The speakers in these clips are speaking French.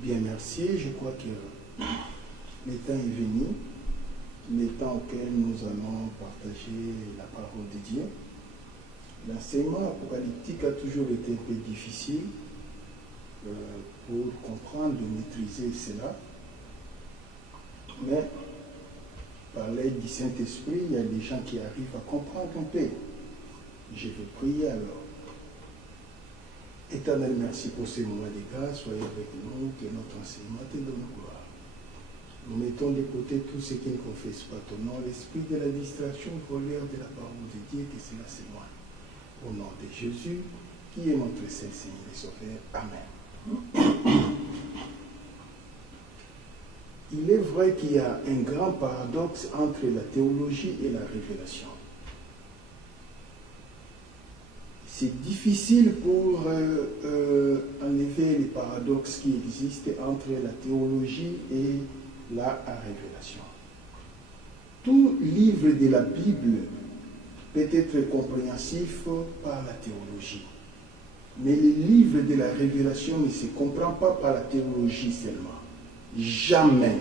Bien, merci. Je crois que le temps est venu, le temps auquel nous allons partager la parole de Dieu. L'enseignement apocalyptique a toujours été un peu difficile pour comprendre et maîtriser cela. Mais par l'aide du Saint-Esprit, il y a des gens qui arrivent à comprendre un peu. Je vais prier alors. Éternel, merci pour ces moments de grâce. Soyez avec nous, que notre enseignement te donne gloire. Nous mettons de côté tout ce qui ne confesse pas ton nom, l'esprit de la distraction, voleur de la parole de Dieu, que cela s'éloigne. Au nom de Jésus, qui est notre Saint Seigneur et Sauveur. Amen. il est vrai qu'il y a un grand paradoxe entre la théologie et la révélation. C'est difficile pour enlever les paradoxes qui existent entre la théologie et la révélation. Tout livre de la Bible peut être compréhensif par la théologie. Mais le livre de la révélation ne se comprend pas par la théologie seulement. Jamais.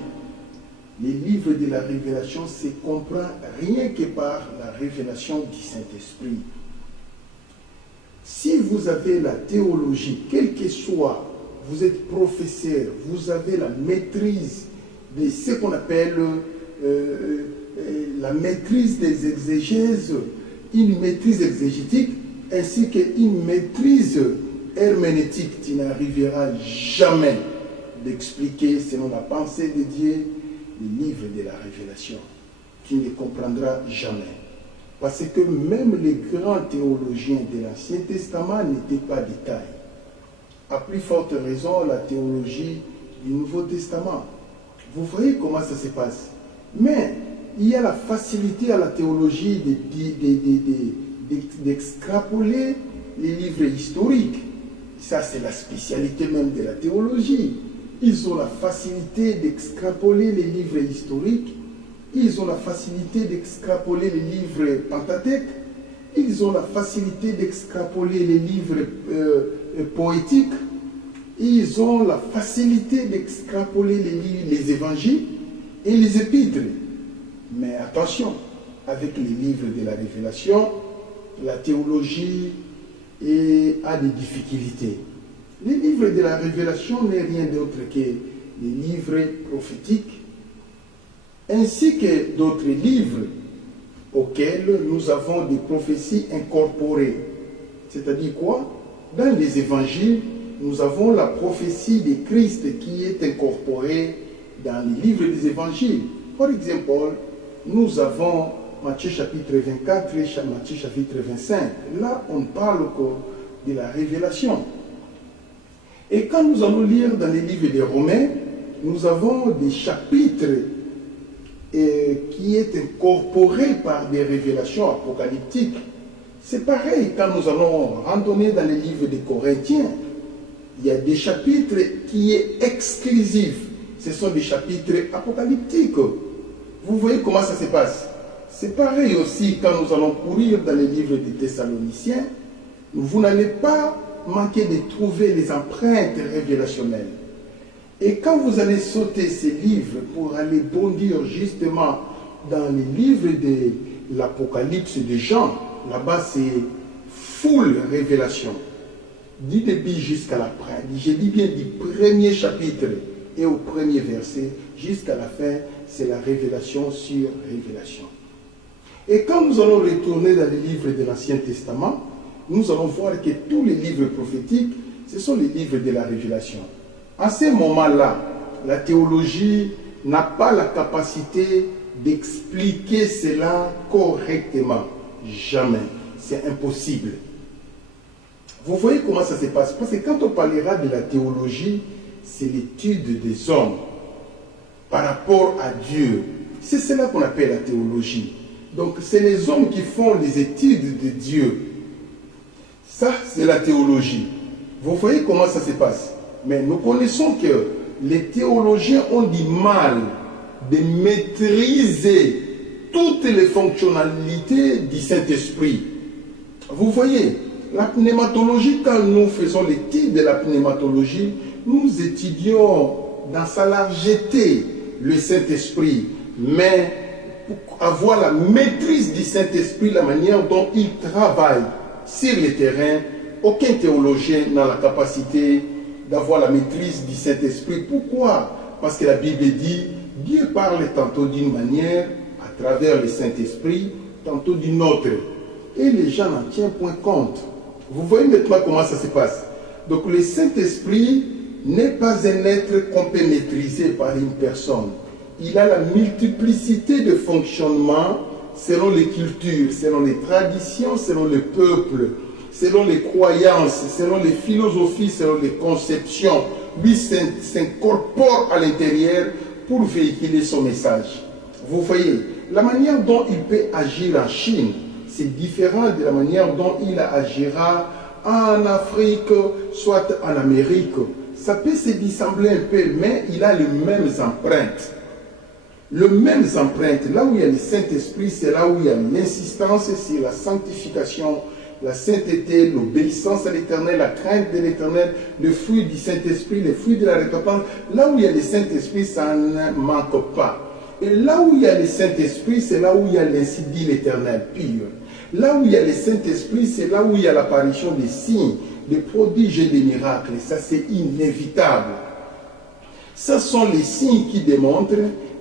Les livres de la révélation ne se comprend rien que par la révélation du Saint-Esprit. Si vous avez la théologie, quel que soit, vous êtes professeur, vous avez la maîtrise de ce qu'on appelle la maîtrise des exégèses, une maîtrise exégétique, ainsi qu'une maîtrise herméneutique, tu n'arriveras jamais d'expliquer selon la pensée de Dieu le livre de la révélation. Tu ne comprendras jamais. Parce que même les grands théologiens de l'Ancien Testament n'étaient pas des tailles. À plus forte raison, la théologie du Nouveau Testament. Vous voyez comment ça se passe. Mais il y a la facilité à la théologie d'extrapoler les livres historiques. Ça, c'est la spécialité même de la théologie. Ils ont la facilité d'extrapoler les livres historiques. Ils ont la facilité d'extrapoler les livres Pentateuque. Ils ont la facilité d'extrapoler les livres poétiques. Ils ont la facilité d'extrapoler les évangiles et les épîtres. Mais attention, avec les livres de la révélation, la théologie a des difficultés. Les livres de la révélation n'est rien d'autre que les livres prophétiques, ainsi que d'autres livres auxquels nous avons des prophéties incorporées. C'est-à-dire quoi? Dans les évangiles, nous avons la prophétie de Christ qui est incorporée dans les livres des évangiles. Par exemple, nous avons Matthieu chapitre 24 et Matthieu chapitre 25. Là, on parle de la révélation. Et quand nous allons lire dans les livres des Romains, nous avons des chapitres qui est incorporé par des révélations apocalyptiques. C'est pareil quand nous allons randonner dans les livres des Corinthiens. Il y a des chapitres qui sont exclusifs. Ce sont des chapitres apocalyptiques. Vous voyez comment ça se passe. C'est pareil aussi quand nous allons courir dans les livres des Thessaloniciens. Vous n'allez pas manquer de trouver les empreintes révélationnelles. Et quand vous allez sauter ces livres pour aller bondir justement dans les livres de l'Apocalypse de Jean, là-bas c'est full révélation. Du début jusqu'à la fin, je dis bien du premier chapitre et au premier verset jusqu'à la fin, c'est la révélation sur révélation. Et quand nous allons retourner dans les livres de l'Ancien Testament, nous allons voir que tous les livres prophétiques, ce sont les livres de la révélation. À ce moment-là, la théologie n'a pas la capacité d'expliquer cela correctement. Jamais. C'est impossible. Vous voyez comment ça se passe? Parce que quand on parlera de la théologie, c'est l'étude des hommes par rapport à Dieu. C'est cela qu'on appelle la théologie. Donc, c'est les hommes qui font les études de Dieu. Ça, c'est la théologie. Vous voyez comment ça se passe? Mais nous connaissons que les théologiens ont du mal de maîtriser toutes les fonctionnalités du Saint-Esprit. Vous voyez, la pneumatologie, quand nous faisons l'étude de la pneumatologie, nous étudions dans sa largété le Saint-Esprit. Mais pour avoir la maîtrise du Saint-Esprit, la manière dont il travaille sur le terrain, aucun théologien n'a la capacité d'avoir la maîtrise du Saint-Esprit. Pourquoi? Parce que la Bible dit, Dieu parle tantôt d'une manière, à travers le Saint-Esprit, tantôt d'une autre. Et les gens n'en tiennent point compte. Vous voyez maintenant comment ça se passe. Donc le Saint-Esprit n'est pas un être qu'on peut maîtriser par une personne. Il a la multiplicité de fonctionnements selon les cultures, selon les traditions, selon les peuples, selon les croyances, selon les philosophies, selon les conceptions. Lui s'incorpore à l'intérieur pour véhiculer son message. Vous voyez, la manière dont il peut agir en Chine, c'est différent de la manière dont il agira en Afrique, soit en Amérique. Ça peut se dissembler un peu, mais il a les mêmes empreintes. Les mêmes empreintes. Là où il y a le Saint-Esprit, c'est là où il y a l'insistance sur la sanctification, la sainteté, l'obéissance à l'Éternel, la crainte de l'Éternel, le fruit du Saint-Esprit, le fruit de la repentance. Là où il y a le Saint-Esprit, ça ne manque pas. Et là où il y a le Saint-Esprit, c'est là où il y a l'ainsi dit l'Éternel pur. Là où il y a le Saint-Esprit, c'est là où il y a l'apparition des signes, des prodiges et des miracles. Et ça, c'est inévitable. Ce sont les signes qui démontrent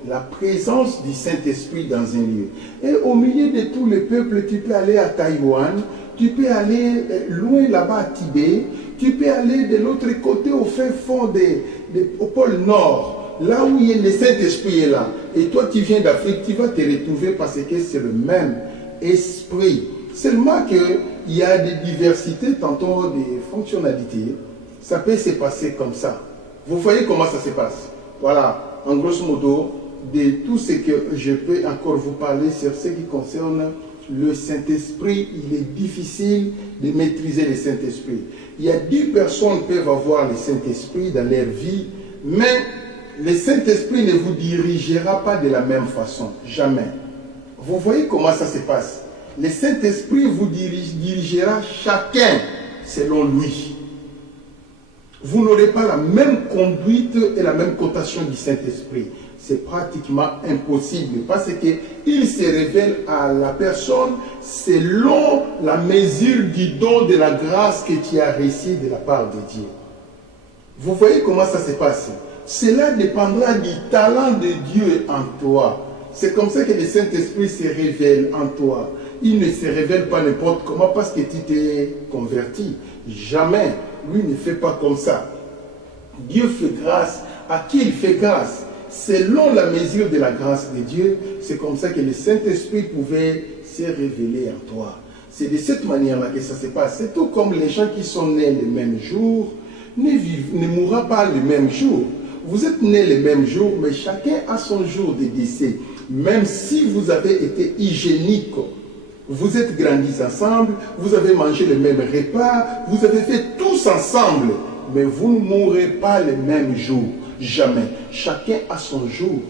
la présence du Saint-Esprit dans un lieu. Et au milieu de tous les peuples, tu peux aller à Taïwan, tu peux aller loin là-bas à Tibet, tu peux aller de l'autre côté au fin fond au pôle Nord, là où il y a le Saint-Esprit est là. Et toi, tu viens d'Afrique, tu vas te retrouver parce que c'est le même esprit. Seulement qu'il y a des diversités, tantôt des fonctionnalités. Ça peut se passer comme ça. Vous voyez comment ça se passe. Voilà, en grosso modo, de tout ce que je peux encore vous parler sur ce qui concerne le Saint-Esprit. Il est difficile de maîtriser le Saint-Esprit. Il y a 10 personnes qui peuvent avoir le Saint-Esprit dans leur vie, mais le Saint-Esprit ne vous dirigera pas de la même façon. Jamais. Vous voyez comment ça se passe. Le Saint-Esprit vous dirigera chacun selon lui. Vous n'aurez pas la même conduite et la même cotation du Saint-Esprit. C'est pratiquement impossible parce qu'il se révèle à la personne selon la mesure du don de la grâce que tu as reçue de la part de Dieu. Vous voyez comment ça se passe. Cela dépendra du talent de Dieu en toi. C'est comme ça que le Saint-Esprit se révèle en toi. Il ne se révèle pas n'importe comment parce que tu t'es converti. Jamais. Lui ne fait pas comme ça. Dieu fait grâce. À qui il fait grâce? Selon la mesure de la grâce de Dieu, c'est comme ça que le Saint-Esprit pouvait se révéler en toi. C'est de cette manière-là que ça se passe. C'est tout comme les gens qui sont nés le même jour ne mourront pas le même jour. Vous êtes nés le même jour, mais chacun a son jour de décès. Même si vous avez été hygiénique, vous êtes grandis ensemble, vous avez mangé le même repas, vous avez fait tous ensemble, mais vous ne mourrez pas le même jour. Jamais. Chacun a son jour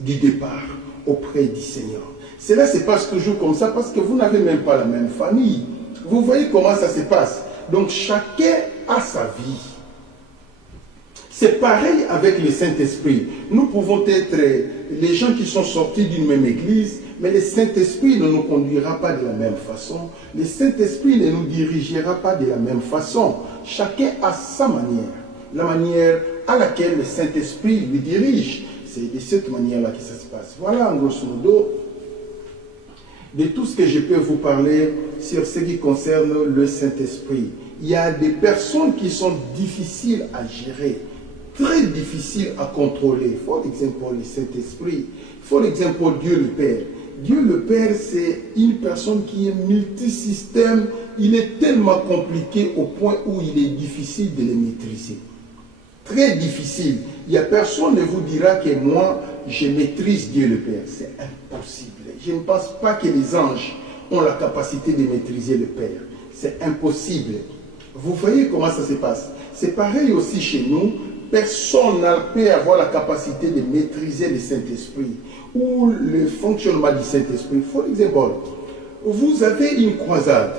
du départ auprès du Seigneur. Cela se passe toujours comme ça parce que vous n'avez même pas la même famille. Vous voyez comment ça se passe. Donc chacun a sa vie. C'est pareil avec le Saint-Esprit. Nous pouvons être les gens qui sont sortis d'une même église, mais le Saint-Esprit ne nous conduira pas de la même façon. Le Saint-Esprit ne nous dirigera pas de la même façon. Chacun a sa manière. La manière à laquelle le Saint-Esprit lui dirige. C'est de cette manière-là que ça se passe. Voilà en grosso modo de tout ce que je peux vous parler sur ce qui concerne le Saint-Esprit. Il y a des personnes qui sont difficiles à gérer, très difficiles à contrôler. For example, le Saint-Esprit. For example, Dieu le Père. Dieu le Père, c'est une personne qui est multisystème. Il est tellement compliqué au point où il est difficile de le maîtriser. Très difficile. Il n'y a personne ne vous dira que moi, je maîtrise Dieu le Père. C'est impossible. Je ne pense pas que les anges ont la capacité de maîtriser le Père. C'est impossible. Vous voyez comment ça se passe. C'est pareil aussi chez nous. Personne ne peut avoir la capacité de maîtriser le Saint-Esprit ou le fonctionnement du Saint-Esprit. For example, vous avez une croisade.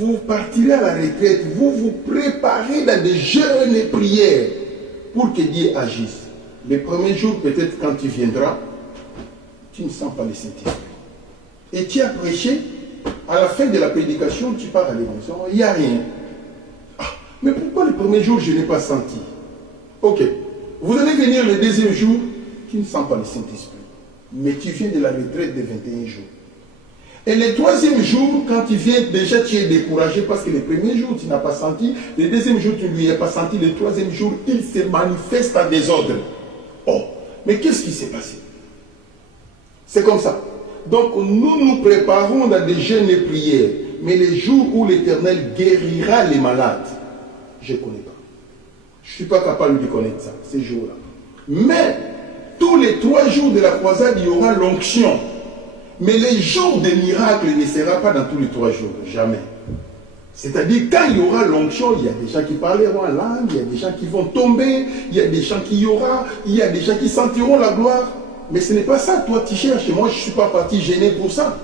Vous partirez à la retraite. Vous vous préparez dans des jeûnes et prières pour que Dieu agisse. Les premiers jours, peut-être quand tu viendras, tu ne sens pas le Saint-Esprit. Et tu as prêché, à la fin de la prédication, tu pars à l'évangile, il n'y a rien. Ah, mais pourquoi le premier jour, je n'ai pas senti? Ok, vous allez venir le deuxième jour, tu ne sens pas le Saint-Esprit. Mais tu viens de la retraite de 21 jours. Et le troisième jour, quand tu viens, déjà tu es découragé parce que le premier jour, tu n'as pas senti. Le deuxième jour, tu ne lui as pas senti. Le troisième jour, il se manifeste en désordre. Oh, mais qu'est-ce qui s'est passé? C'est comme ça. Donc, nous nous préparons dans des jeûnes et prières. Mais les jours où l'Éternel guérira les malades, je ne connais pas. Je ne suis pas capable de connaître ça, ces jours-là. Mais, tous les 3 jours de la croisade, il y aura l'onction. Mais les jours des miracles ne sera pas dans tous les 3 jours, jamais. C'est-à-dire, quand il y aura l'onction, il y a des gens qui parleront en langue, il y a des gens qui vont tomber, il y a des gens qui y aura, il y a des gens qui sentiront la gloire. Mais ce n'est pas ça, toi tu cherches, moi je ne suis pas parti gêné pour ça.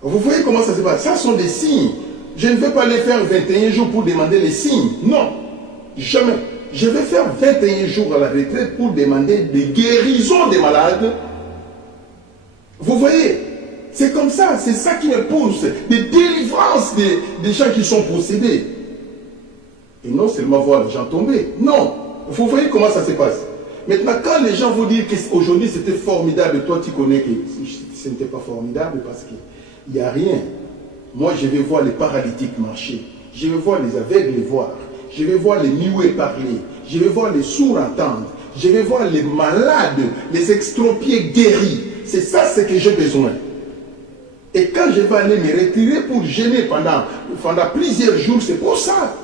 Vous voyez comment ça se passe? Ça sont des signes. Je ne vais pas les faire 21 jours pour demander les signes. Non, jamais. Je vais faire 21 jours à la retraite pour demander des guérisons des malades. Vous voyez, c'est comme ça, c'est ça qui me pousse, des délivrances des gens qui sont possédés. Et non seulement voir les gens tomber. Non, vous voyez comment ça se passe. Maintenant, quand les gens vous disent qu'aujourd'hui c'était formidable, toi tu connais que ce n'était pas formidable parce qu'il n'y a rien. Moi je vais voir les paralytiques marcher, je vais voir les aveugles voir, je vais voir les muets parler, je vais voir les sourds entendre, je vais voir les malades, les extropiés guéris. C'est ça ce que j'ai besoin. Et quand je vais aller me retirer pour jeûner pendant plusieurs jours, c'est pour ça.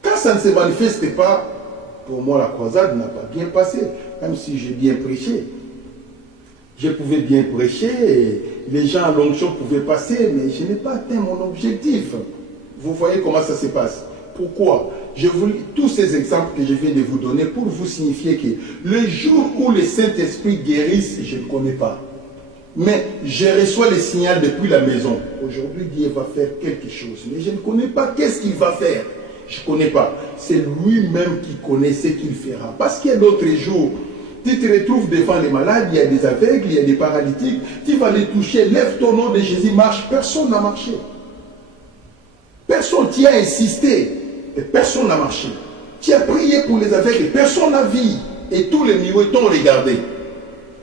Quand ça ne se manifeste pas, pour moi la croisade n'a pas bien passé, même si j'ai bien prêché. Je pouvais bien prêcher, les gens à l'onction pouvaient passer, mais je n'ai pas atteint mon objectif. Vous voyez comment ça se passe. Pourquoi? Je vous lis tous ces exemples que je viens de vous donner pour vous signifier que le jour où le Saint-Esprit guérisse, je ne connais pas. Mais je reçois les signaux depuis la maison. Aujourd'hui, Dieu va faire quelque chose, mais je ne connais pas qu'est-ce qu'il va faire. Je ne connais pas. C'est lui-même qui connaît ce qu'il fera. Parce qu'il y a d'autres jours, tu te retrouves devant les malades, il y a des aveugles, il y a des paralytiques, tu vas les toucher, lève ton nom de Jésus, marche. Personne n'a marché. Personne t'y a insisté, et personne n'a marché. Tu as prié pour les aveugles, et personne n'a vu. Et tous les muets t'ont regardé.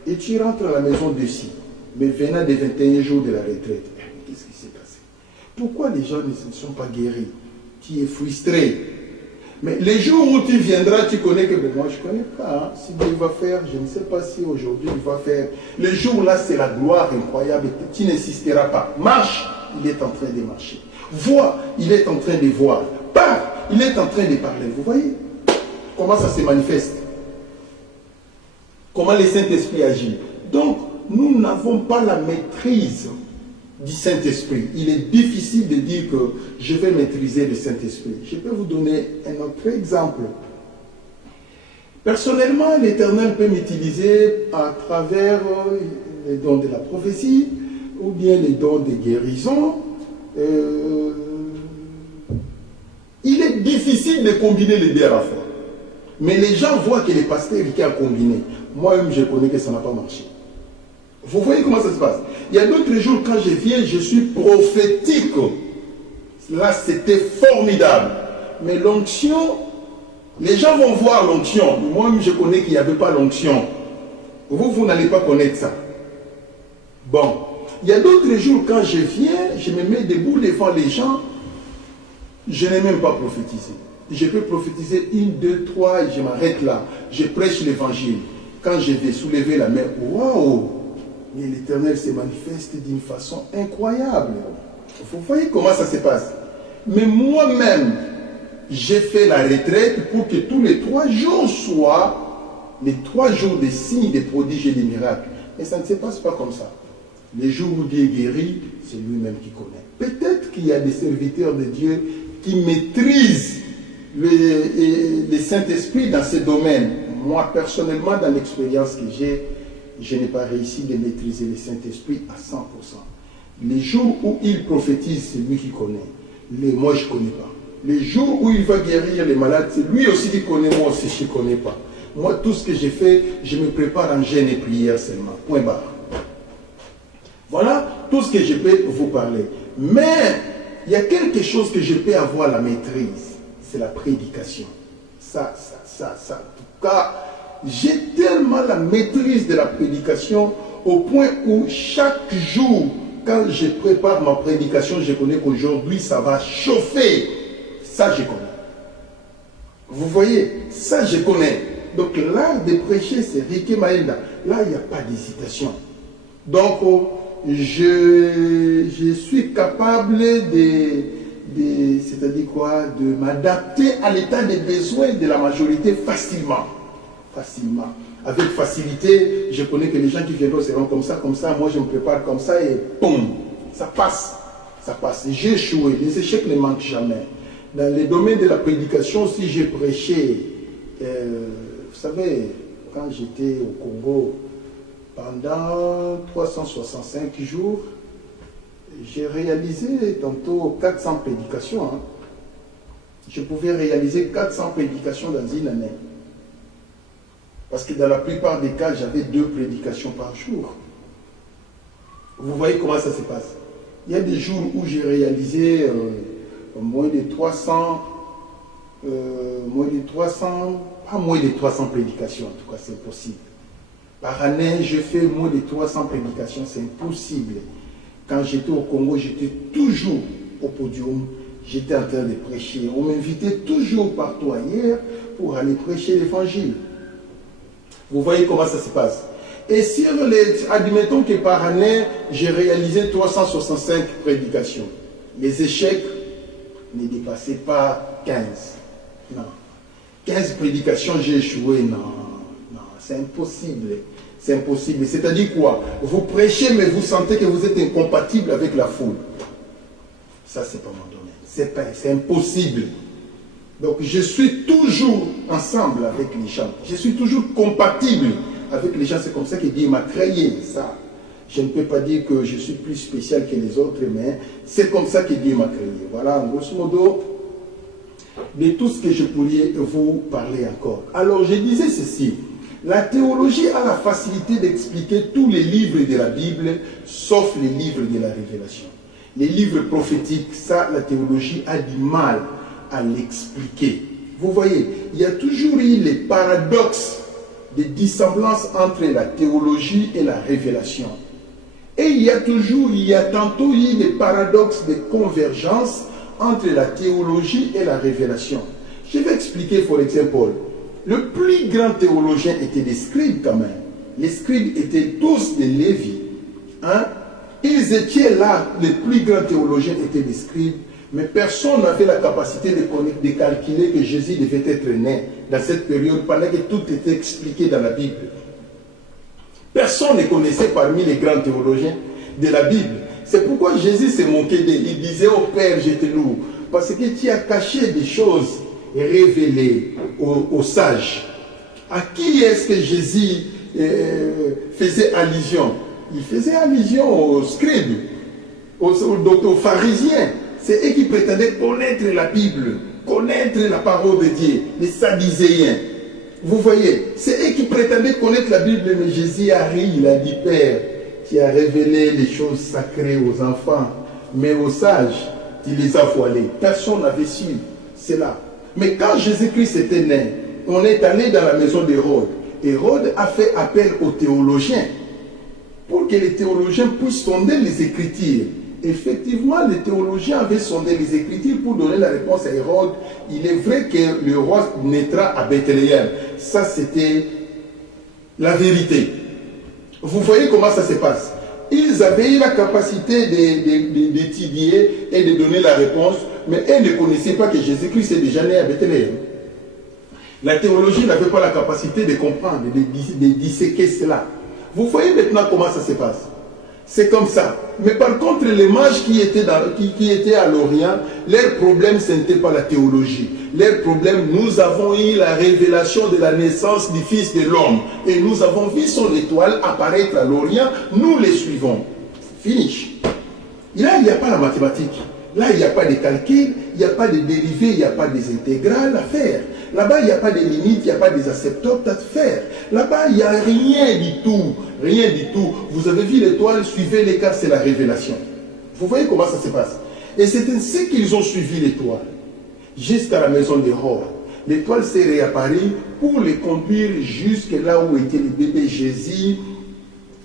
Et tu rentres à la maison d'ici, mais venant des 21 jours de la retraite. Qu'est-ce qui s'est passé? Pourquoi les gens ne sont pas guéris? Tu es frustré. Mais les jours où tu viendras, tu connais que moi je ne connais pas. Hein. Si Dieu va faire, je ne sais pas si aujourd'hui il va faire. Le jour là, c'est la gloire incroyable. Tu n'insisteras pas. Marche, il est en train de marcher. Vois, il est en train de voir. Parle, il est en train de parler. Vous voyez comment ça se manifeste? Comment le Saint-Esprit agit? Donc, nous n'avons pas la maîtrise du Saint-Esprit. Il est difficile de dire que je vais maîtriser le Saint-Esprit. Je peux vous donner un autre exemple. Personnellement, l'Éternel peut m'utiliser à travers les dons de la prophétie ou bien les dons de guérison. Il est difficile de combiner les deux à la fois. Mais les gens voient que les pasteurs qui ont combiné. Moi-même, je connais que ça n'a pas marché. Vous voyez comment ça se passe? Il y a d'autres jours, quand je viens, je suis prophétique. Là, c'était formidable. Mais l'onction, les gens vont voir l'onction. Moi-même, je connais qu'il n'y avait pas l'onction. Vous n'allez pas connaître ça. Bon. Il y a d'autres jours, quand je viens, je me mets debout devant les gens. Je n'ai même pas prophétisé. Je peux prophétiser 1, 2, 3 et je m'arrête là. Je prêche l'évangile. Quand je vais soulever la main, waouh! Mais l'Éternel se manifeste d'une façon incroyable. Vous voyez comment ça se passe. Mais moi-même, j'ai fait la retraite pour que tous les 3 jours soient les 3 jours des signes, des prodiges et des miracles. Mais ça ne se passe pas comme ça. Les jours où Dieu guérit, c'est lui-même qui connaît. Peut-être qu'il y a des serviteurs de Dieu qui maîtrisent le Saint-Esprit dans ces domaines. Moi, personnellement, dans l'expérience que j'ai, je n'ai pas réussi de maîtriser le Saint-Esprit à 100%. Les jours où il prophétise, c'est lui qui connaît. Moi, je ne connais pas. Les jours où il va guérir les malades, c'est lui aussi qui connaît, moi aussi, je ne connais pas. Moi, tout ce que j'ai fait, je me prépare en jeûne et prière seulement. Point barre. Voilà tout ce que je peux vous parler. Mais, il y a quelque chose que je peux avoir la maîtrise. C'est la prédication. Ça. En tout cas, j'ai tellement la maîtrise de la prédication au point où chaque jour, quand je prépare ma prédication, je connais qu'aujourd'hui, ça va chauffer. Ça, je connais. Vous voyez, ça, je connais. Donc, l'art de prêcher, c'est Riké Maenda. Là, il n'y a pas d'hésitation. Donc, je suis capable c'est-à-dire quoi, de m'adapter à l'état des besoins de la majorité facilement. facilement. Avec facilité, je connais que les gens qui viendront seront comme ça, moi je me prépare comme ça et boum, ça passe. Ça passe. J'ai échoué, les échecs ne manquent jamais. Dans les domaines de la prédication, si j'ai prêché, vous savez, quand j'étais au Congo, pendant 365 jours, j'ai réalisé tantôt 400 prédications. Hein. Je pouvais réaliser 400 prédications dans une année. Parce que dans la plupart des cas, j'avais 2 prédications par jour. Vous voyez comment ça se passe. Il y a des jours où j'ai réalisé moins de 300 prédications, en tout cas, c'est possible. Par année, je fais moins de 300 prédications, c'est impossible. Quand j'étais au Congo, j'étais toujours au podium, j'étais en train de prêcher. On m'invitait toujours partout ailleurs pour aller prêcher l'évangile. Vous voyez comment ça se passe. Et si admettons que par année, j'ai réalisé 365 prédications, les échecs ne dépassaient pas 15. Non. 15 prédications, j'ai échoué. Non, c'est impossible. C'est impossible. C'est-à-dire quoi? Vous prêchez, mais vous sentez que vous êtes incompatible avec la foule. Ça, c'est pas mon domaine. C'est impossible. Donc, je suis toujours ensemble avec les gens. Je suis toujours compatible avec les gens. C'est comme ça que Dieu m'a créé. Ça, je ne peux pas dire que je suis plus spécial que les autres, mais c'est comme ça que Dieu m'a créé. Voilà, grosso modo, de tout ce que je pourrais vous parler encore. Alors, je disais ceci. La théologie a la facilité d'expliquer tous les livres de la Bible, sauf les livres de la Révélation. Les livres prophétiques, ça, la théologie a du mal à l'expliquer. Vous voyez, il y a toujours eu les paradoxes de dissemblance entre la théologie et la révélation. Et il y a tantôt eu des paradoxes de convergence entre la théologie et la révélation. Je vais expliquer, pour exemple, le plus grand théologien était des scribes quand même. Les scribes étaient tous des Lévi. Hein? Ils étaient là, les plus grands théologiens étaient des scribes, mais personne n'avait la capacité de calculer que Jésus devait être né dans cette période, pendant que tout était expliqué dans la Bible. Personne ne connaissait parmi les grands théologiens de la Bible. C'est pourquoi Jésus s'est moqué d'eux. Il disait au Père, je te loue, parce que tu as caché des choses révélées aux sages. À qui est-ce que Jésus faisait allusion? Il faisait allusion aux scribes, aux pharisiens. C'est eux qui prétendaient connaître la Bible, connaître la parole de Dieu, les Sadducéens. Vous voyez, c'est eux qui prétendaient connaître la Bible, mais Jésus a ri, il a dit, Père, tu as révélé les choses sacrées aux enfants, mais aux sages, tu les as voilées. Personne n'avait su cela. Mais quand Jésus-Christ était né, on est allé dans la maison d'Hérode. Hérode a fait appel aux théologiens pour que les théologiens puissent sonder les Écritures. Effectivement, les théologiens avaient sondé les Écritures pour donner la réponse à Hérode. Il est vrai que le roi naîtra à Bethléem. Ça, c'était la vérité. Vous voyez comment ça se passe. Ils avaient eu la capacité d'étudier et de donner la réponse, mais ils ne connaissaient pas que Jésus-Christ est déjà né à Bethléem. La théologie n'avait pas la capacité de comprendre, de disséquer cela. Vous voyez maintenant comment ça se passe. C'est comme ça. Mais par contre, les mages qui étaient à l'Orient, leur problème, ce n'était pas la théologie. Leur problème, nous avons eu la révélation de la naissance du Fils de l'homme. Et nous avons vu son étoile apparaître à l'Orient. Nous les suivons. Finish. Là, il n'y a pas la mathématique. Là, il n'y a pas de calcul, il n'y a pas de dérivés, il n'y a pas des intégrales à faire. Là-bas, il n'y a pas de limites, il n'y a pas des asymptotes à faire. Là-bas, il n'y a rien du tout. Rien du tout. Vous avez vu l'étoile, suivez-les car c'est la révélation. Vous voyez comment ça se passe. Et c'est ainsi qu'ils ont suivi l'étoile. Jusqu'à la maison d'Hérode. L'étoile s'est réapparue pour les conduire jusque là où était le bébé Jésus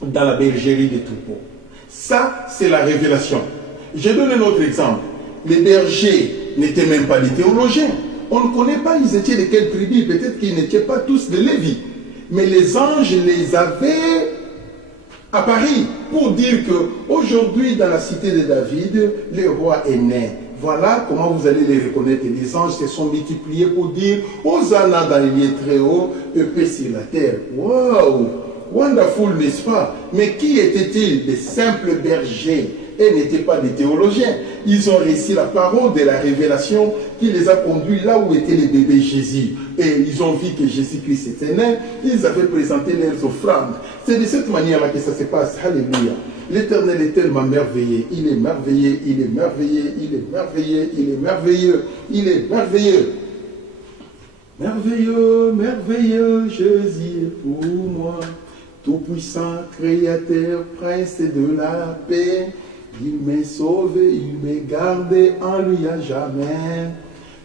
dans la bergerie des troupeaux. Ça, c'est la révélation. Je donne un autre exemple. Les bergers n'étaient même pas des théologiens. On ne connaît pas, ils étaient de quelle tribu. Peut-être qu'ils n'étaient pas tous de Lévi. Mais les anges les avaient apparus pour dire qu'aujourd'hui, dans la cité de David, le roi est né. Voilà comment vous allez les reconnaître. Les anges se sont multipliés pour dire Hosanna dans les lieux très hauts et paix sur la terre. Waouh! Wonderful, n'est-ce pas? Mais qui étaient-ils? Des simples bergers et n'étaient pas des théologiens. Ils ont réussi la parole de la révélation qui les a conduits là où était le bébé Jésus. Et ils ont vu que Jésus-Christ était né. Ils avaient présenté leurs offrandes. C'est de cette manière-là que ça se passe. Alléluia. L'Éternel est tellement merveilleux. Il est merveilleux, il est merveilleux, il est merveilleux, il est merveilleux, il est merveilleux. Merveilleux, merveilleux, Jésus est pour moi. Tout-puissant, créateur, prince de la paix. Il m'a sauvé, il m'a gardé en lui à jamais.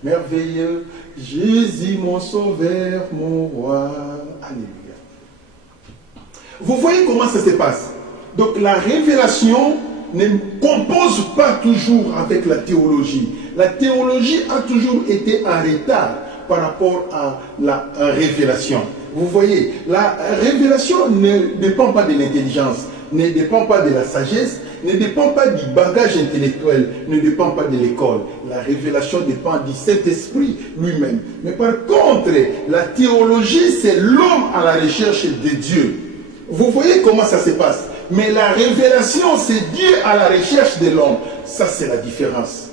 Merveilleux, Jésus mon sauveur, mon roi. Alléluia. Vous voyez comment ça se passe? Donc la révélation ne compose pas toujours avec la théologie. La théologie a toujours été en retard par rapport à la révélation. Vous voyez, la révélation ne dépend pas de l'intelligence, ne dépend pas de la sagesse, ne dépend pas du bagage intellectuel, ne dépend pas de l'école. La révélation dépend du Saint-Esprit lui-même. Mais par contre, la théologie, c'est l'homme à la recherche de Dieu. Vous voyez comment ça se passe? Mais la révélation, c'est Dieu à la recherche de l'homme. Ça, c'est la différence.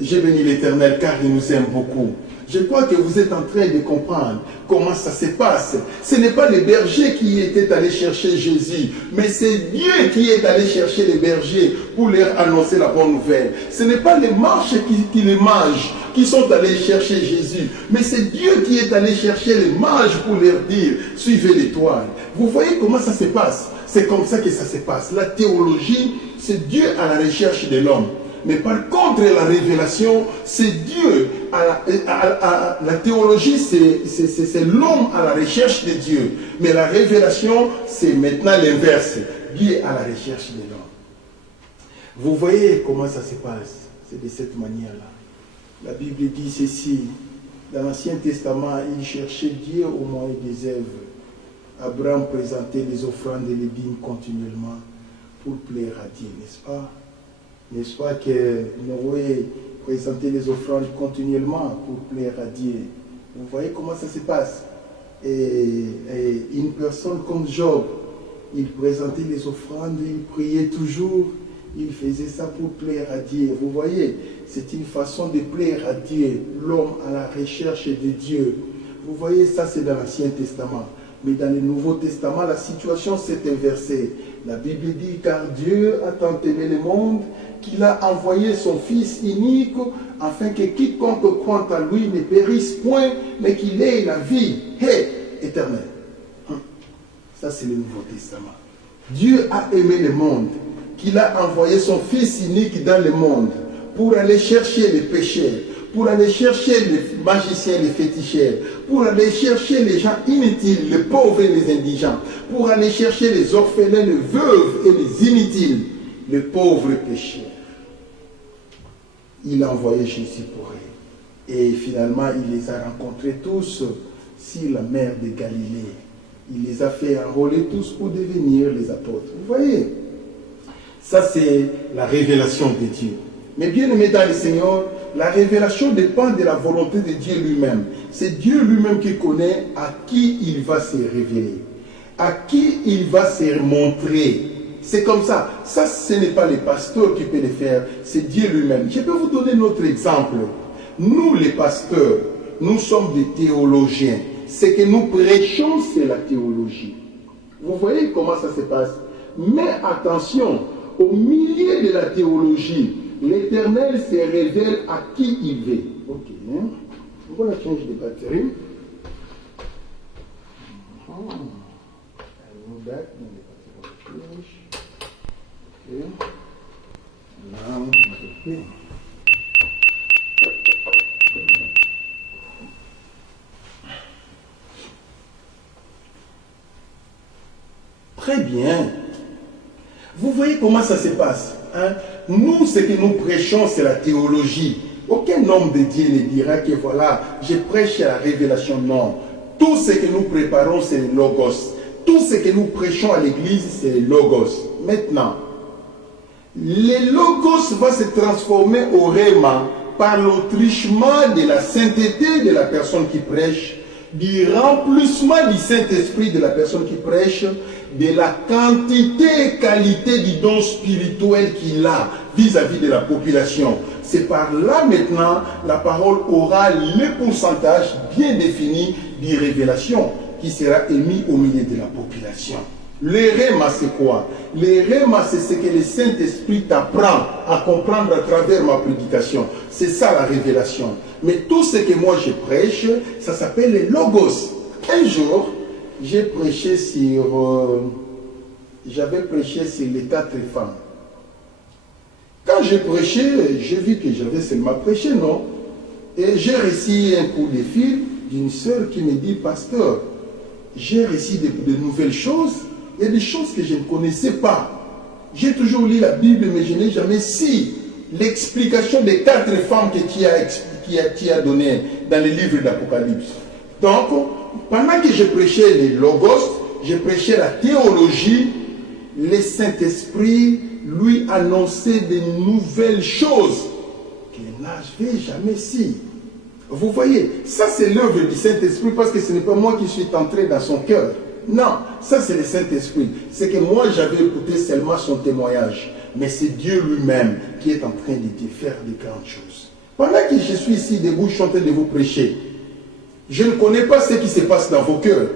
J'ai béni l'Éternel car il nous aime beaucoup. Je crois que vous êtes en train de comprendre comment ça se passe. Ce n'est pas les bergers qui étaient allés chercher Jésus, mais c'est Dieu qui est allé chercher les bergers pour leur annoncer la bonne nouvelle. Ce n'est pas les marches les mages qui sont allés chercher Jésus, mais c'est Dieu qui est allé chercher les mages pour leur dire « Suivez l'étoile ». Vous voyez comment ça se passe? C'est comme ça que ça se passe. La théologie, c'est Dieu à la recherche de l'homme. Mais par contre, la révélation, c'est Dieu. La théologie, c'est l'homme à la recherche de Dieu. Mais la révélation, c'est maintenant l'inverse. Dieu à la recherche de l'homme. Vous voyez comment ça se passe? C'est de cette manière-là. La Bible dit ceci. Dans l'Ancien Testament, il cherchait Dieu au moyen des œuvres. Abraham présentait les offrandes et les dîmes continuellement pour plaire à Dieu, n'est-ce pas? N'est-ce pas que Noé présentait les offrandes continuellement pour plaire à Dieu? Vous voyez comment ça se passe? Et une personne comme Job, il présentait les offrandes, il priait toujours, il faisait ça pour plaire à Dieu. Vous voyez, c'est une façon de plaire à Dieu, l'homme à la recherche de Dieu. Vous voyez, ça c'est dans l'Ancien Testament. Mais dans le Nouveau Testament, la situation s'est inversée. La Bible dit, car Dieu a tant aimé le monde qu'il a envoyé son Fils unique afin que quiconque croit en lui ne périsse point, mais qu'il ait la vie éternelle. Ça, c'est le Nouveau Testament. Dieu a aimé le monde, qu'il a envoyé son Fils unique dans le monde pour aller chercher les pécheurs, pour aller chercher les magiciens, les féticheurs, pour aller chercher les gens inutiles, les pauvres et les indigents, pour aller chercher les orphelins, les veuves et les inutiles, les pauvres pécheurs. Il a envoyé Jésus pour eux. Et finalement, il les a rencontrés tous sur la mer de Galilée. Il les a fait enrôler tous pour devenir les apôtres. Vous voyez, ça c'est la révélation de Dieu. Mais bien aimé dans le Seigneur, la révélation dépend de la volonté de Dieu lui-même. C'est Dieu lui-même qui connaît à qui il va se révéler, à qui il va se montrer. C'est comme ça. Ça, ce n'est pas les pasteurs qui peuvent le faire, c'est Dieu lui-même. Je peux vous donner notre exemple. Nous, les pasteurs, nous sommes des théologiens. Ce que nous prêchons, c'est la théologie. Vous voyez comment ça se passe? Mais attention, au milieu de la théologie, l'Éternel se révèle à qui il veut. Ok. On va changer de batterie. Très bien. Vous voyez comment ça se passe, hein? Nous, ce que nous prêchons, c'est la théologie. Aucun homme de Dieu ne dira que voilà, je prêche la révélation. Non. Tout ce que nous préparons, c'est le logos. Tout ce que nous prêchons à l'église, c'est le logos. Maintenant, Le logos va se transformer au rhéma par l'autrichement de la sainteté de la personne qui prêche, du remplissement du Saint-Esprit de la personne qui prêche, de la quantité et qualité du don spirituel qu'il a vis-à-vis de la population. C'est par là maintenant, la parole aura le pourcentage bien défini de révélation qui sera émis au milieu de la population. Le rhéma, c'est quoi? Le rhéma, c'est ce que le Saint-Esprit t'apprend à comprendre à travers ma prédication. C'est ça la révélation. Mais tout ce que moi je prêche, ça s'appelle le logos. Un jour, j'ai prêché sur... j'avais prêché sur l'état très femme. Quand j'ai prêché, j'ai vu que j'avais seulement prêché, non? Et j'ai reçu un coup de fil d'une sœur qui me dit, pasteur, j'ai reçu de nouvelles choses. Il y a des choses que je ne connaissais pas. J'ai toujours lu la Bible, mais je n'ai jamais su l'explication des 4 femmes que tu as données dans le livre d'Apocalypse. Donc, pendant que je prêchais les logos, je prêchais la théologie, le Saint-Esprit lui annonçait de nouvelles choses qu'il n'avait jamais su. Vous voyez, ça c'est l'œuvre du Saint-Esprit parce que ce n'est pas moi qui suis entré dans son cœur. Non, ça c'est le Saint-Esprit. C'est que moi j'avais écouté seulement son témoignage. Mais c'est Dieu lui-même qui est en train de te faire de grandes choses. Pendant que je suis ici debout, je suis en train de vous prêcher. Je ne connais pas ce qui se passe dans vos cœurs.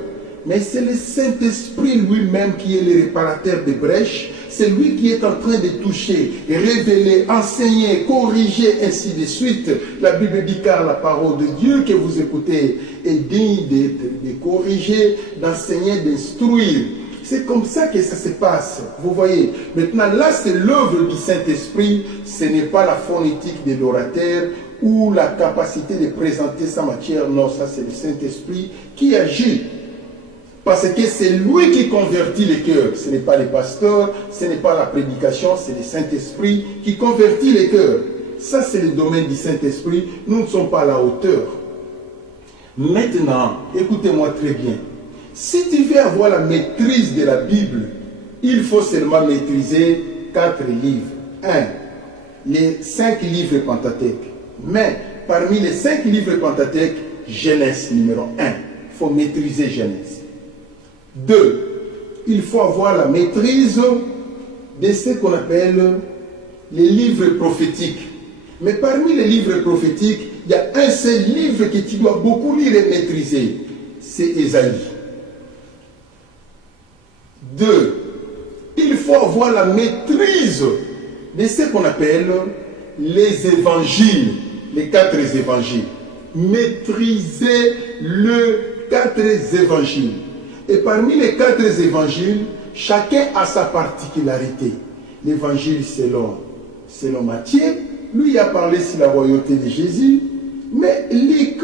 Mais c'est le Saint-Esprit lui-même qui est le réparateur des brèches. C'est lui qui est en train de toucher, révéler, enseigner, corriger, ainsi de suite. La Bible dit car la parole de Dieu que vous écoutez est digne de corriger, d'enseigner, d'instruire. C'est comme ça que ça se passe. Vous voyez. Maintenant, là, c'est l'œuvre du Saint-Esprit. Ce n'est pas la phonétique de l'orateur ou la capacité de présenter sa matière. Non, ça, c'est le Saint-Esprit qui agit. Parce que c'est lui qui convertit les cœurs. Ce n'est pas les pasteurs, ce n'est pas la prédication, c'est le Saint-Esprit qui convertit les cœurs. Ça, c'est le domaine du Saint-Esprit. Nous ne sommes pas à la hauteur. Maintenant, écoutez-moi très bien. Si tu veux avoir la maîtrise de la Bible, il faut seulement maîtriser 4 livres. 1. Les 5 livres Pentateuque. Mais parmi les 5 livres Pentateuque, Genèse numéro 1. Il faut maîtriser Genèse. 2. Il faut avoir la maîtrise de ce qu'on appelle les livres prophétiques. Mais parmi les livres prophétiques, il y a un seul livre que tu dois beaucoup lire et maîtriser. C'est Ésaïe. 2. Il faut avoir la maîtrise de ce qu'on appelle les évangiles, les 4 évangiles. Maîtriser les 4 évangiles. Et parmi les 4 évangiles, chacun a sa particularité. L'évangile selon Matthieu, lui a parlé sur la royauté de Jésus, mais Luc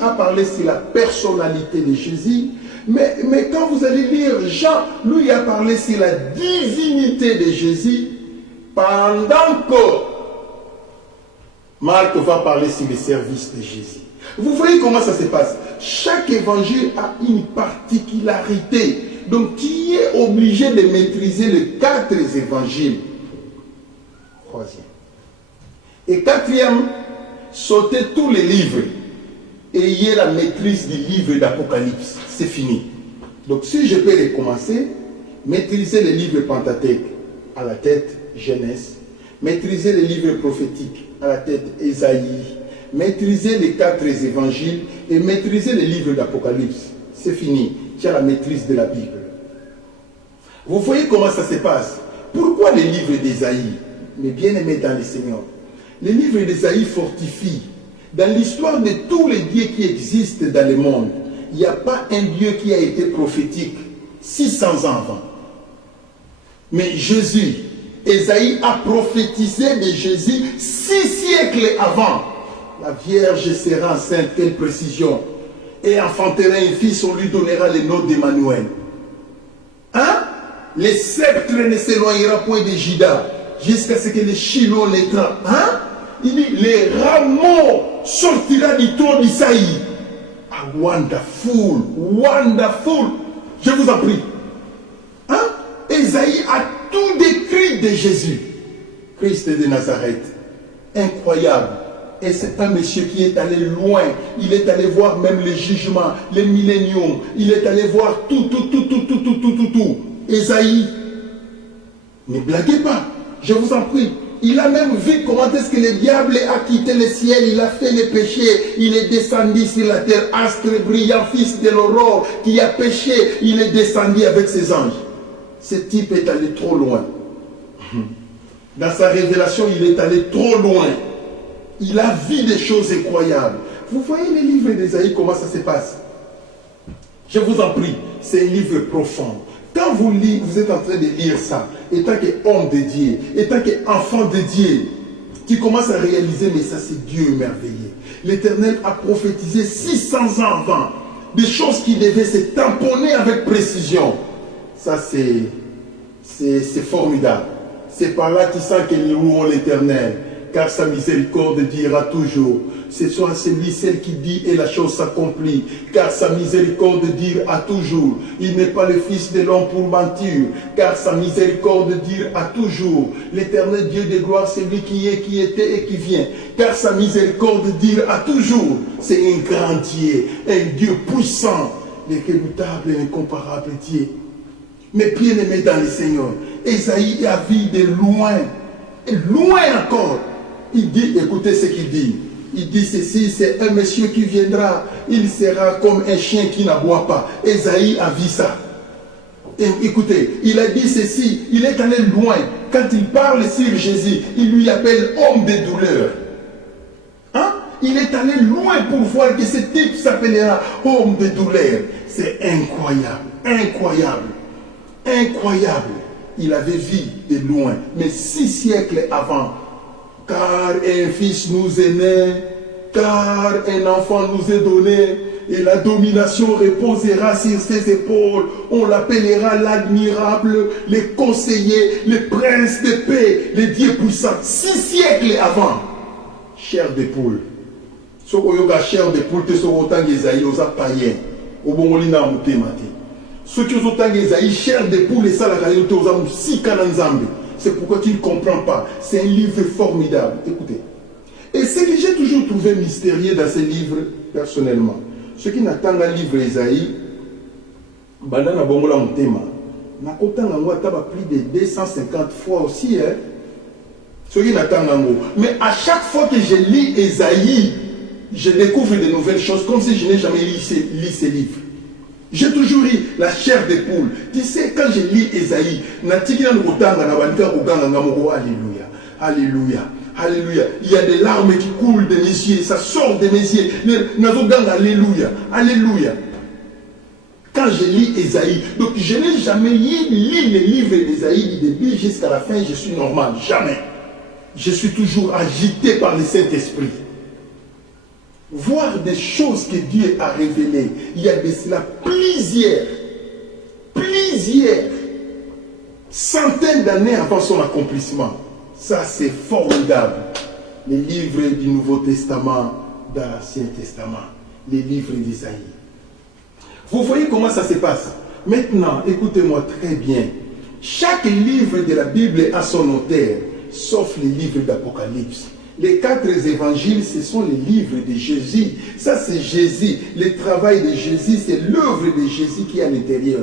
a parlé sur la personnalité de Jésus. Mais quand vous allez lire Jean, lui a parlé sur la divinité de Jésus, pendant que Marc va parler sur le service de Jésus. Vous voyez comment ça se passe? Chaque évangile a une particularité. Donc, tu es obligé de maîtriser les 4 évangiles. 3e. Et 4e, sautez tous les livres. Ayez la maîtrise du livre d'Apocalypse. C'est fini. Donc, si je peux recommencer, maîtriser les livres Pentateuque, à la tête Genèse. Maîtriser les livres prophétiques, à la tête Ésaïe. Maîtriser les 4 évangiles et maîtriser les livres d'Apocalypse. C'est fini. Tu as la maîtrise de la Bible. Vous voyez comment ça se passe? Pourquoi les livres d'Ésaïe? Mais bien aimés dans le Seigneur, les livres d'Ésaïe fortifient. Dans l'histoire de tous les dieux qui existent dans le monde, il n'y a pas un Dieu qui a été prophétique 600 ans avant. Mais Jésus, Ésaïe a prophétisé de Jésus 6 siècles avant. La Vierge sera enceinte, quelle précision. Et enfantera un fils, on lui donnera le nom d'Emmanuel. Hein? Le sceptre ne s'éloignera point de Juda, jusqu'à ce que le Shiloh l'étreint. Hein? Il dit, le rameau sortira du trône d'Isaïe. Ah, wonderful, wonderful. Je vous en prie. Hein? Ésaïe a tout décrit vie de Jésus, Christ de Nazareth. Incroyable. Et c'est un monsieur qui est allé loin. Il est allé voir même les jugements, les milléniums. Il est allé voir tout. Ésaïe, ne blaguez pas, je vous en prie. Il a même vu comment est-ce que le diable a quitté le ciel, il a fait les péchés, il est descendu sur la terre, astre brillant, fils de l'aurore, qui a péché, il est descendu avec ses anges. Ce type est allé trop loin. Dans sa révélation, il est allé trop loin. Il a vu des choses incroyables. Vous voyez les livres d'Ésaïe, comment ça se passe? Je vous en prie, c'est un livre profond. Quand vous lisez, vous êtes en train de lire ça, étant qu'homme de Dieu, étant qu'enfant de Dieu, tu commences à réaliser, mais ça c'est Dieu merveilleux. L'Éternel a prophétisé 600 ans avant, des choses qui devaient se tamponner avec précision. Ça c'est formidable. C'est par là qu'ils sent que nous louons l'Éternel, car sa miséricorde dira toujours. Ce soit celui, celle qui dit et la chose s'accomplit, car sa miséricorde dira toujours. Il n'est pas le fils de l'homme pour mentir, car sa miséricorde dira toujours. L'Éternel Dieu de gloire, c'est lui qui est, qui était et qui vient, car sa miséricorde dira toujours. C'est un grand Dieu, un Dieu puissant, l'inécoutable et l'incomparable Dieu. Mes bien-aimés dans le Seigneur, Ésaïe a vu de loin, loin encore. Il dit, écoutez ce qu'il dit. Il dit ceci, c'est un monsieur qui viendra, il sera comme un chien qui n'aboie pas. Ésaïe a vu ça. Et écoutez, il a dit ceci, il est allé loin. Quand il parle sur Jésus, il lui appelle homme de douleur. Hein? Il est allé loin pour voir que ce type s'appellera homme de douleur. C'est incroyable, incroyable, incroyable. Il avait vu de loin, mais 6 siècles avant. Car un fils nous est né, car un enfant nous est donné, et la domination reposera sur ses épaules. On l'appellera l'admirable, le conseiller, le prince de paix, le Dieu puissant. 6 siècles avant, chair de poule. Ce qu'on a chair de poule, c'est ce qu'on a Esaïe, on a païen. Au bon moment, on a mouté. Ce qui ont a Esaïe, chair de poule, et ça, la qualité, on a si cananzambe. C'est pourquoi tu ne comprends pas. C'est un livre formidable. Écoutez. Et ce que j'ai toujours trouvé mystérieux dans ce livre, personnellement, ce qui n'attend un livre Esaïe, Bandana Bongola Moutema, n'a pas plus de 250 fois aussi. Hein? Ce qui n'attend un mot. Mais à chaque fois que je lis Esaïe, je découvre de nouvelles choses, comme si je n'ai jamais lu ces livres. J'ai toujours eu la chair de poule. Tu sais, quand je lis Esaïe, alléluia, alléluia, alléluia. Il y a des larmes qui coulent de mes yeux, ça sort de mes yeux. Alléluia, alléluia. Quand je lis Esaïe, donc je n'ai jamais lu les livres d'Esaïe du début jusqu'à la fin, je suis normal, jamais. Je suis toujours agité par le Saint-Esprit. Voir des choses que Dieu a révélées, il y a de cela plusieurs centaines d'années avant son accomplissement. Ça, c'est formidable. Les livres du Nouveau Testament, dans l'Ancien Testament, les livres d'Isaïe. Vous voyez comment ça se passe? Maintenant, écoutez-moi très bien. Chaque livre de la Bible a son auteur, sauf les livres d'Apocalypse. Les 4 évangiles, ce sont les livres de Jésus. Ça, c'est Jésus. Le travail de Jésus, c'est l'œuvre de Jésus qui est à l'intérieur.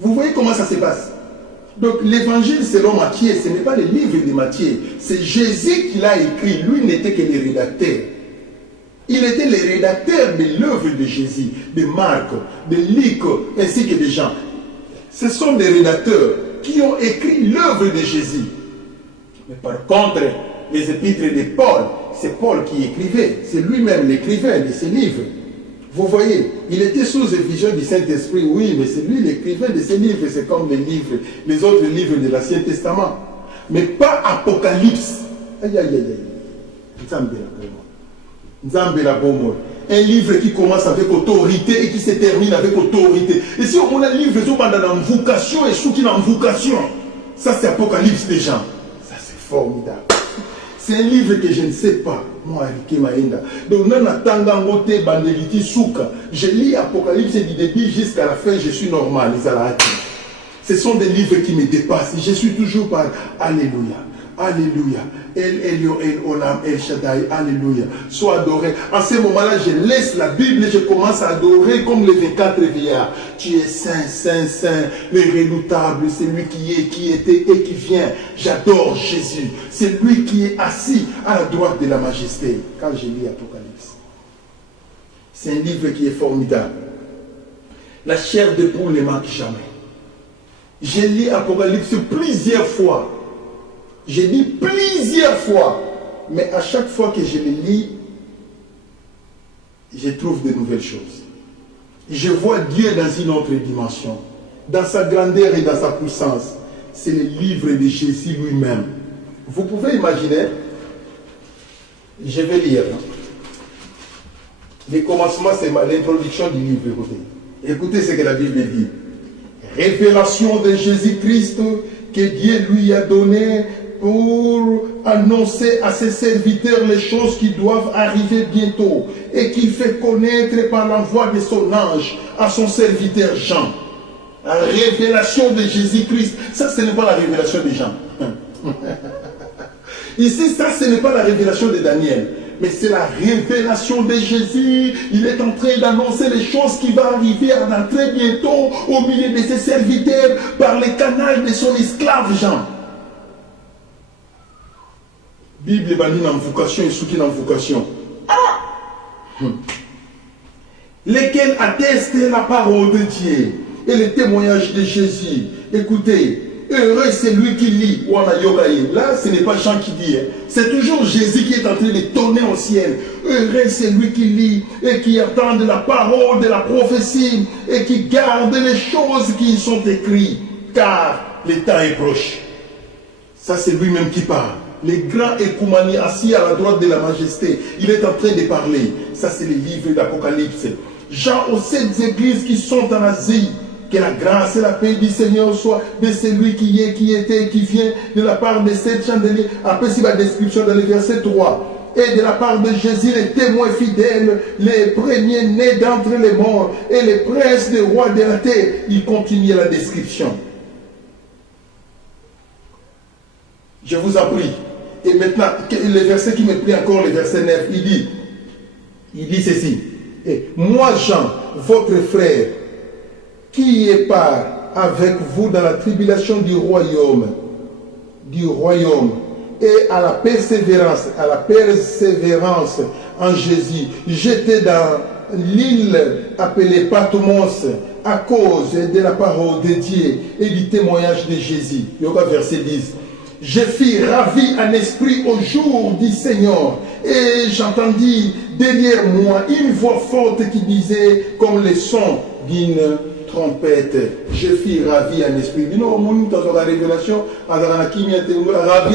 Vous voyez comment ça se passe? Donc, l'évangile selon Matthieu, ce n'est pas le livre de Matthieu. C'est Jésus qui l'a écrit. Lui n'était que le rédacteur. Il était le rédacteur de l'œuvre de Jésus, de Marc, de Luc, ainsi que de Jean. Ce sont des rédacteurs qui ont écrit l'œuvre de Jésus. Mais par contre, les épîtres de Paul, c'est Paul qui écrivait, c'est lui-même l'écrivain de ces livres. Vous voyez, il était sous effusion du Saint-Esprit, oui, mais c'est lui l'écrivain de ces livres, c'est comme les autres livres de l'Ancien Testament. Mais pas Apocalypse. Aïe, aïe, aïe, aïe. Un livre qui commence avec autorité et qui se termine avec autorité. Et si on a un livre qui a une vocation et qui a une vocation, ça c'est Apocalypse déjà. Ça c'est formidable. C'est un livre que je ne sais pas. Moi, Arike Maenda. Donc, je lis Apocalypse du début jusqu'à la fin, je suis normal. Ce sont des livres qui me dépassent. Je suis toujours par Alléluia. Alléluia. El Olam, El Shaddai. Alléluia. Sois adoré. En ce moment-là, je laisse la Bible et je commence à adorer comme les 24 vieillards. Tu es saint, saint, saint, le redoutable, c'est lui qui est, qui était et qui vient. J'adore Jésus. C'est lui qui est assis à la droite de la majesté. Quand je lis Apocalypse, c'est un livre qui est formidable. La chair de poule ne manque jamais. J'ai lu Apocalypse plusieurs fois. J'ai lu plusieurs fois. Mais à chaque fois que je le lis, je trouve de nouvelles choses. Je vois Dieu dans une autre dimension. Dans sa grandeur et dans sa puissance. C'est le livre de Jésus lui-même. Vous pouvez imaginer, je vais lire. Le commencement, c'est l'introduction du livre. Écoutez ce que la Bible dit. Révélation de Jésus-Christ que Dieu lui a donné pour annoncer à ses serviteurs les choses qui doivent arriver bientôt et qu'il fait connaître par l'envoi de son ange à son serviteur Jean. La révélation de Jésus-Christ, ça ce n'est pas la révélation de Jean. Ici, ça ce n'est pas la révélation de Daniel. Mais c'est la révélation de Jésus. Il est en train d'annoncer les choses qui vont arriver dans très bientôt au milieu de ses serviteurs par le canal de son esclave Jean. Bible est dans vocation et souki dans vocation. Lesquels attestent la parole de Dieu et le témoignage de Jésus. Écoutez. Heureux c'est lui qui lit. Là, ce n'est pas Jean qui dit. C'est toujours Jésus qui est en train de tourner au ciel. Heureux c'est lui qui lit et qui attend de la parole, de la prophétie et qui garde les choses qui y sont écrites. Car le temps est proche. Ça, c'est lui-même qui parle. Le grand Ekoumani assis à la droite de la majesté. Il est en train de parler. Ça, c'est le livre d'Apocalypse. Jean aux 7 églises qui sont en Asie. Que la grâce et la paix du Seigneur soient de celui qui est, qui était et qui vient de la part de cette chandelier. Après, c'est la description dans le verset 3. Et de la part de Jésus, les témoins fidèles, les premiers nés d'entre les morts et les princes des rois de la terre. Il continue la description. Je vous en prie. Et maintenant, le verset qui me prie encore, le verset 9, il dit ceci. Et moi, Jean, votre frère, qui est part avec vous dans la tribulation du royaume, et à la persévérance en Jésus, j'étais dans l'île appelée Patmos à cause de la parole de Dieu et du témoignage de Jésus. Verset 10. Je fus ravi en esprit au jour du Seigneur et j'entendis derrière moi une voix forte qui disait comme le son d'une trompette. Je fus ravi en esprit. Non, mon dans la révélation, ravi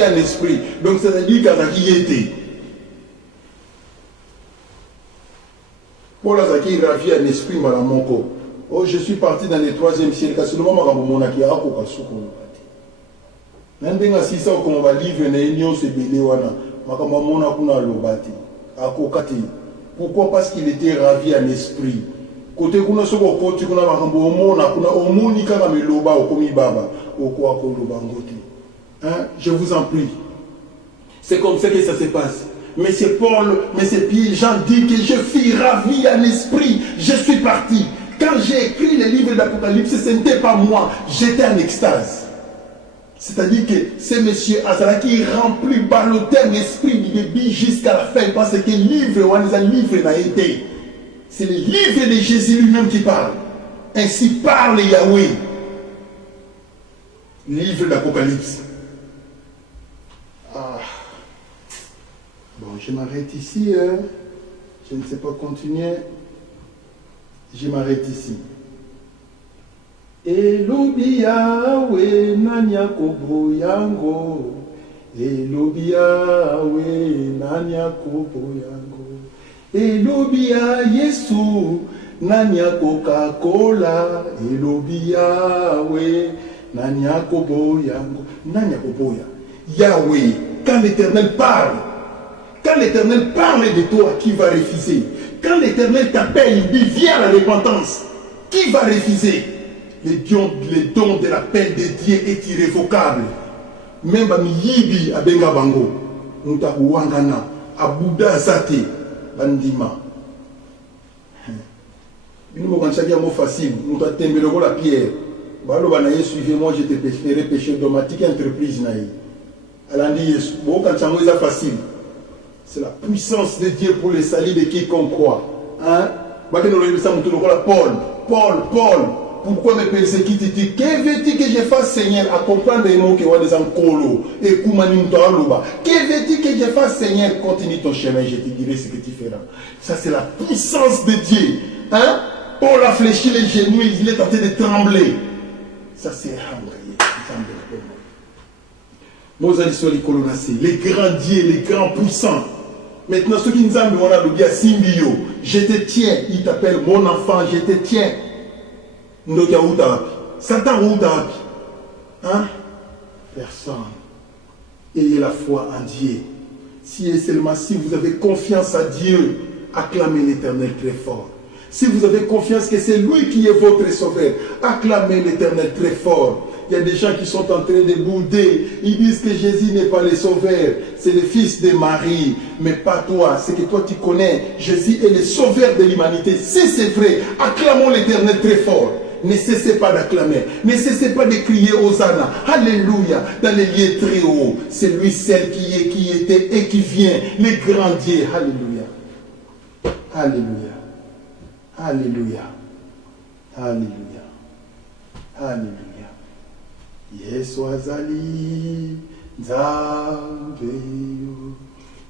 en esprit. Donc ça veut dire qu'il était. Paul Azaki ravi en esprit, Malamoko. Oh, je suis parti dans le 3e siècle. Car c'est le moment où mon aki a kokasuko. Nandenga sisa ko va livre na union se belé wana. Makamba mona kuna lobati. Akokati. Pourquoi? Parce qu'il était ravi en esprit. Côté kuna soko koti kuna makambo omona kuna omoni kaka meloba okomi baba okwa ko lobangoti. Hein, je vous en prie. C'est comme ça que ça se passe. Mais c'est Paul, mais c'est Pierre, Jean dit que je fus ravi en esprit, je suis parti. Quand j'ai écrit le livre d'Apocalypse, ce n'était pas moi, j'étais en extase. C'est-à-dire que ce monsieur Azaraki remplit par le terme esprit du début jusqu'à la fin, parce que le livre n'a été. C'est le livre de Jésus lui-même qui parle. Ainsi parle Yahweh. Livre d'Apocalypse. Ah. Bon, je m'arrête ici. Je ne sais pas continuer. Je m'arrête ici. Elobi Yahweh nanya kobo yango. Elobi Yahweh nanya kobo yango. Elobi Yesu nanya Coca-Cola. Elobi Yahweh nanya kobo yango. Nanya kobo ya. Yahweh, quand l'Éternel parle, de toi, qui va refuser? Quand l'Éternel t'appelle, il dit viens à la repentance, qui va refuser? le don de l'appel de Dieu est irrévocable. Même à Miyibi, à Bengabango, nous avons Wangana, à Bouddha Zate, Bandima. Nous avons un mot facile, nous avons tembé la pierre. Suivez-moi, je te ferai péché automatique entreprise. Elle a dit, c'est facile. C'est la puissance de Dieu pour le salut de quiconque croit. Hein? Paul, pourquoi me persécutes-tu? Que veux-tu que je fasse, Seigneur, à comprendre les mots que vous avez des encolo et Koumanimtoaloba? Que veux-tu que je fasse, Seigneur? Continue ton chemin, je te dirai ce que tu feras. Ça, c'est la puissance de Dieu. Hein? Paul a fléchi les genoux, il est tenté de trembler. Ça, c'est les grands dieux, les grands puissants. Maintenant, ceux qui nous ont dit à Simbio, je te tiens, il t'appelle mon enfant, je te tiens. Satan ou hein? Personne. Ayez la foi en Dieu. Si et seulement si vous avez confiance à Dieu, acclamez l'Éternel très fort. Si vous avez confiance que c'est lui qui est votre sauveur, acclamez l'Éternel très fort. Il y a des gens qui sont en train de bouder. Ils disent que Jésus n'est pas le sauveur. C'est le fils de Marie. Mais pas toi. C'est que toi tu connais. Jésus est le sauveur de l'humanité. Si c'est vrai, acclamons l'Éternel très fort. Ne cessez pas d'acclamer. Ne cessez pas de crier Hosanna. Alléluia. Dans les lieux très hauts. C'est lui seul qui est, qui était et qui vient. Le grand Dieu. Alléluia. Alléluia. Alléluia. Alléluia. Alléluia. Yesu azali nzambe yo.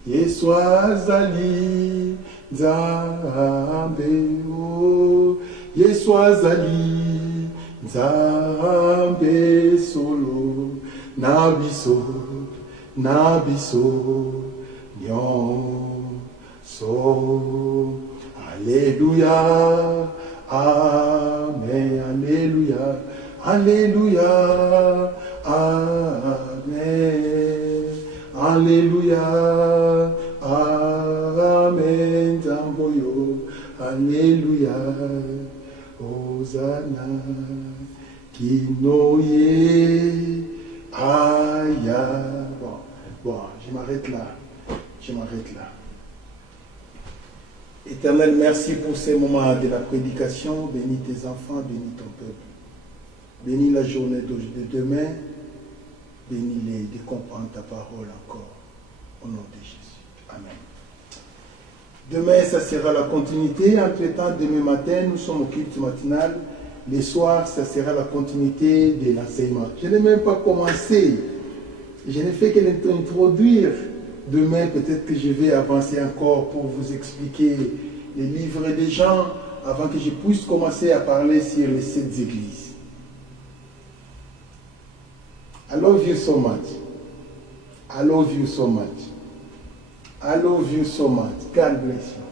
Yesu azali nzambe yo. Yesu azali nzambe solo. Nabiso nyonso. Alléluia. Amen. Alléluia. Alléluia. Amen. Alléluia. Amen. Zamboyo. Alléluia. Hosanna. Kinoye. Aya. Bon, je m'arrête là. Éternel, merci pour ces moments de la prédication. Bénis tes enfants, bénis ton peuple. Bénis la journée de demain. Bénis-les de comprendre ta parole encore. Au nom de Jésus. Amen. Demain, ça sera la continuité. Entre-temps, demain matin, nous sommes au culte matinal. Les soirs, ça sera la continuité de l'enseignement. Je n'ai même pas commencé. Je n'ai fait que l'introduire. Demain, peut-être que je vais avancer encore pour vous expliquer les livres des gens avant que je puisse commencer à parler sur les 7 églises. I love you so much. I love you so much. I love you so much. God bless you.